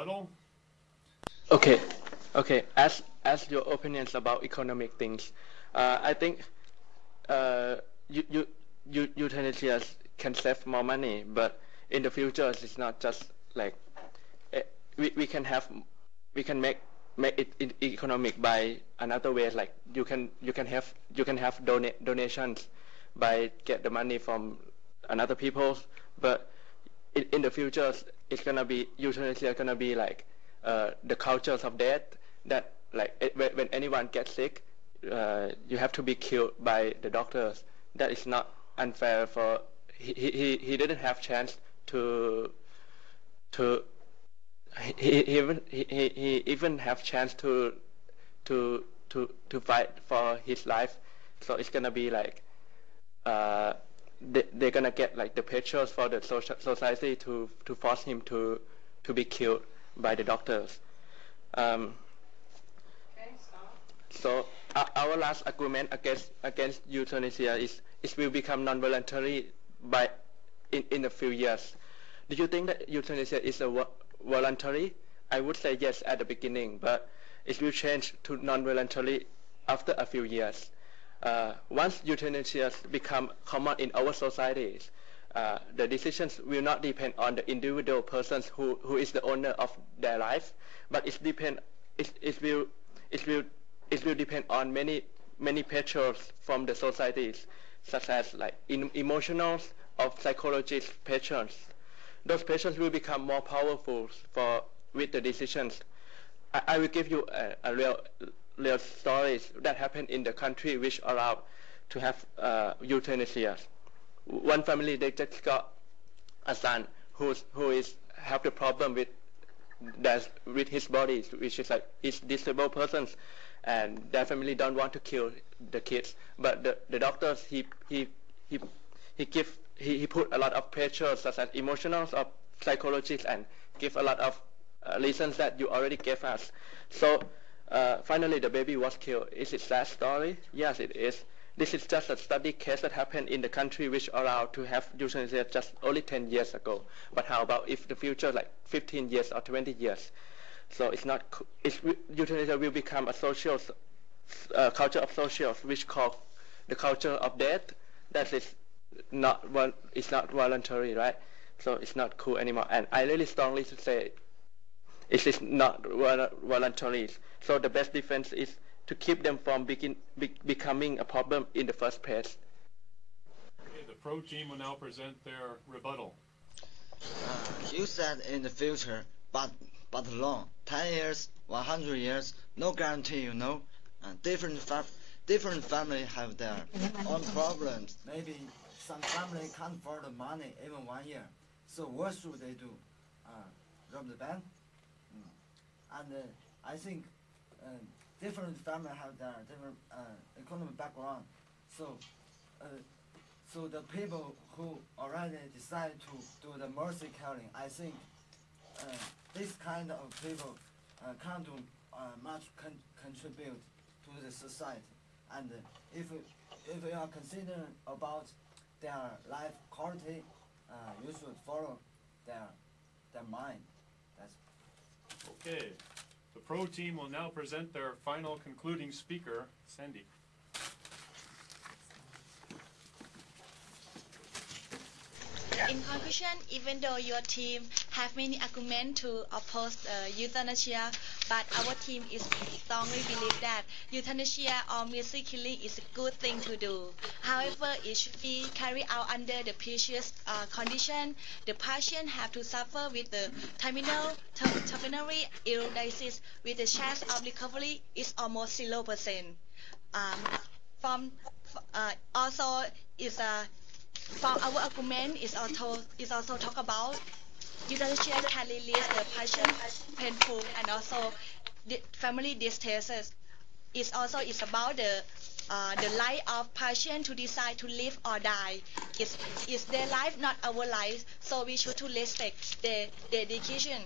rebuttal? Okay, okay. As your opinions about economic things, I think uh, you, you, euthanasia can save more money, but in the future it's not just like eh, we can have we can make it economic by another way. Like you can have donations by get the money from another people, but in the future it's gonna be euthanasia gonna be like the cultures of death that like when anyone gets sick, you have to be killed by the doctors. That is not unfair for he didn't have chance to to he even have chance to fight for his life. So it's gonna be like uh, they're gonna get like the pressures for the society to force him to be killed by the doctors. Um, so our last argument against euthanasia is it will become non-voluntary by in a few years. Do you think that euthanasia is a voluntary? I would say yes at the beginning, but it will change to non-voluntary after a few years. Once euthanasia become common in our societies, the decisions will not depend on the individual persons who is the owner of their life, but it will it will it will depend on many pressures from the societies, such as like emotional or psychologist pressures. Those pressures will become more powerful for with the decisions. I will give you a real stories that happened in the country which allowed to have euthanasia. One family they just got a son who is have the problem with his body, which is like is disabled persons, and their family don't want to kill the kids, but the doctors he give he put a lot of pressure such as emotional or psychologists and give a lot of reasons that you already gave us. So finally the baby was killed. Is it sad story? Yes, it is. This is just a study case that happened in the country which allowed to have euthanasia just only 10 years ago. But how about if the future like 15 years or 20 years? So it's not. Euthanasia will become a social culture of socials, which called the culture of death. That is not one. It's not voluntary, right? So it's not cool anymore. And I really strongly to say it is not voluntary. So the best defense is to keep them from becoming a problem in the first place. Okay, the pro team will now present their rebuttal. You said in the future, but long, 10 years, 100 years, no guarantee, you know. Different family have their own problems. Maybe some family can't afford the money even 1 year. So what should they do? Rob the bank? And I think different family have their different economic background. So the people who already decide to do the mercy killing, I think this kind of people can't do much contribute to the society. And if you are considering about their life quality, you should follow their mind. That's Okay, the pro team will now present their final concluding speaker, Sandy. In conclusion, even though your team have many arguments to oppose euthanasia, but our team is strongly believe that euthanasia or mercy killing is a good thing to do. However, it should be carried out under the previous condition. The patient have to suffer with the terminally ill disease, with the chance of recovery is almost 0%. Also is a from our argument is also talk about euthanasia can release the patient painful and also the family distresses. It also is about the life of patient to decide to live or die. It's their life, not our life. So we should to respect their decision.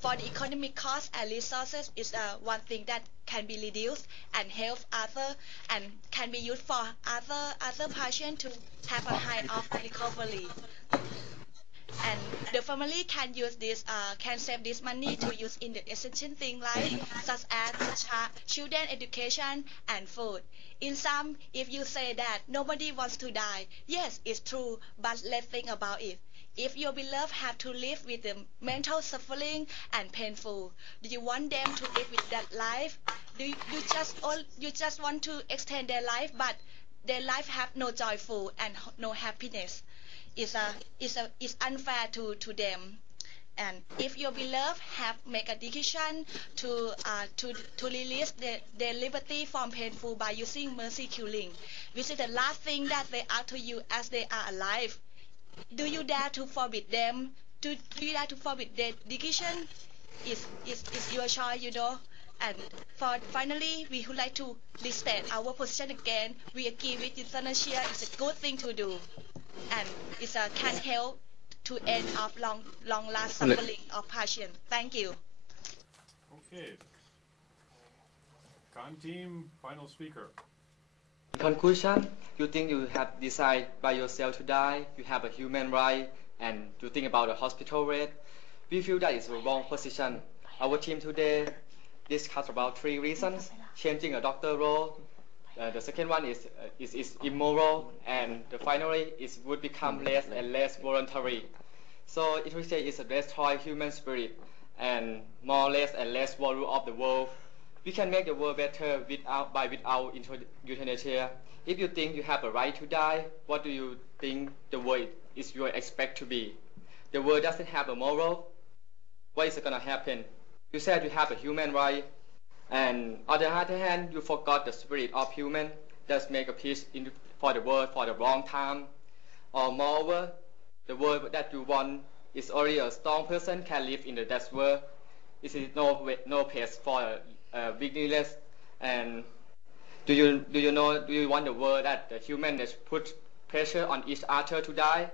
For the economic cost and resources is one thing that can be reduced and help other and can be used for other patients to have a high of recovery. And the family can use this, can save this money to use in the essential thing like such as children education and food. In some, if you say that nobody wants to die, yes, it's true, but let's think about it. If your beloved have to live with the mental suffering and painful, do you want them to live with that life? Do you just want to extend their life, but their life have no joyful and no happiness? It's unfair to them. And if your beloved have make a decision to release their liberty from painful by using mercy killing, which is the last thing that they ask to you as they are alive, do you dare to forbid them? Do you dare to forbid their decision? Is your choice, you know. And finally, we would like to restate our position again. We agree with euthanasia. It's a good thing to do, and it can help to end of long last suffering of patients. Thank you. Okay. Con team, final speaker. In conclusion, you think you have decided by yourself to die, you have a human right, and you think about the hospital rate. We feel that is a wrong position. Our team today discussed about 3 reasons: changing a doctor role. The second one is immoral, and the finally it would become less and less voluntary. So it will say it's a destroy human spirit and more or less and less value of the world. We can make the world better without euthanasia. If you think you have a right to die, what do you think the world is your expect to be? The world doesn't have a moral. What is going to happen? You said you have a human right, and on the other hand, you forgot the spirit of human. That's make a peace for the world for the long time. Or moreover, the world that you want is already a strong person can live in that world. It is no place for weakness. And do you want the world that the humans put pressure on each other to die?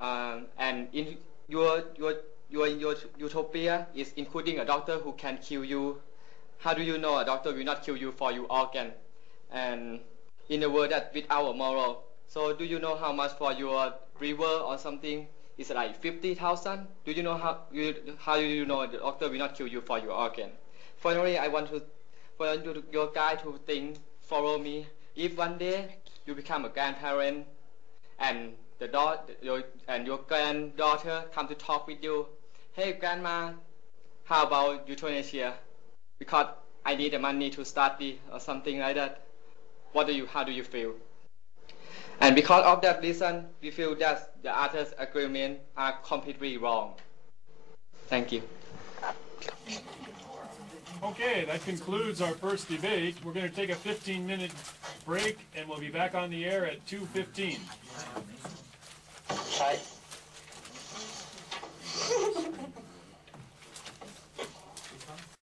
And in your utopia is including a doctor who can kill you. How do you know a doctor will not kill you for your organ? And in a world that without a moral, so do you know how much for your river or something? It's like 50,000. Do you know how do you know the doctor will not kill you for your organ? Finally, I want your guy to think, follow me. If one day you become a grandparent and your granddaughter come to talk with you, hey grandma, how about euthanasia? Because I need the money to study or something like that. How do you feel? And because of that reason, we feel that the other agreements are completely wrong. Thank you. Okay, that concludes our first debate. We're going to take a 15-minute break, and we'll be back on the air at 2:15.